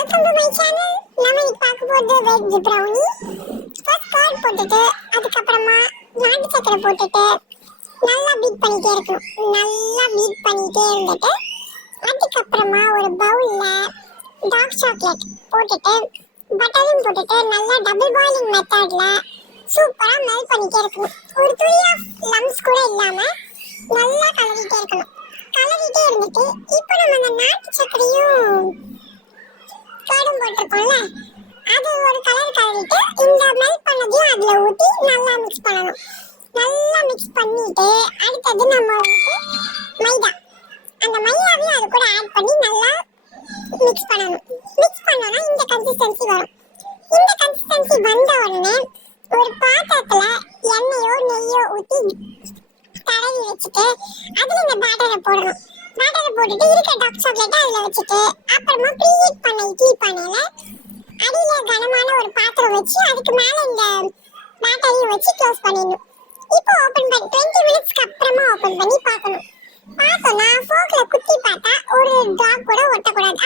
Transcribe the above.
Welcome to my channel. நாம இன்னைக்கு பார்க்க போறது வெஜ் ப்ரௌனி. ஃபர்ஸ்ட் கர்ட் போட்டுட்டு அதுக்கப்புறமா நாட்டு சக்கரை போட்டுட்டு நல்லா பீட் பண்ணிட்டே இருக்கணும். நல்லா பீட் பண்ணிட்டே இருந்துட்டு அதுக்கப்புறமா ஒரு பவுல்ல டார்க் சாக்லேட் போட்டுட்டு பட்டரும் போட்டுட்டு நல்லா டபுள் பாயிலிங் மெத்தட்ல சூப்பரா மெல்ட் பண்ணிட்டே இருக்கணும். ஒரு துளி ஆஃப் லம்ஸ் கூட இல்லாம நல்லா கலரிட்டே இருக்கணும். கலரிட்டே இருந்துட்டு இப்போ நம்ம அந்த நாட்டு சக்கரையும் கடும் போட்டிருக்கோம்ல, அது ஒரு கலர் கலரிட்டு இந்த மெல்ட் பண்ணதையும் அதுல ஊற்றி நல்லா மிக்ஸ் பண்ணணும். நல்லா மிக்ஸ் பண்ணிட்டு அடுத்தது நம்ம வந்துட்டு மைதா, அந்த மைதாவையும் அது கூட ஆட் பண்ணி நல்லா மிக்ஸ் பண்ணணும். மிக்ஸ் பண்ணோம்னா இந்த கன்சிஸ்டன்சி வரும். இந்த கன்சிஸ்டன்சி வந்த உடனே ஒரு பாத்திரத்துல எண்ணெயோ நெய்யோ ஊற்றி தடவி வச்சுட்டு அதுல இந்த பேட்டரை போடணும். பேட்டரை போட்டுட்டு இருக்க டார்க் சாக்லேட்டை அதுல வச்சுட்டு அப்புறமா ப்ரீஹீட் பண்ண இட்லி பானையில அடியில கனமான ஒரு பாத்திரம் வச்சு அதுக்கு மேல இந்த பேட்டரையும் வச்சு க்ளோஸ் பண்ணிடணும். இப்போ ஓபன் பண்ணி 20 மினிட்ஸ்க்கு அப்புறமா ஓபன் பண்ணி பார்க்கணும். பார்த்தோம்னா ஃபோக்ல குத்தி பார்த்தா ஒரு டாக் கூட ஒட்டக்கூடாது.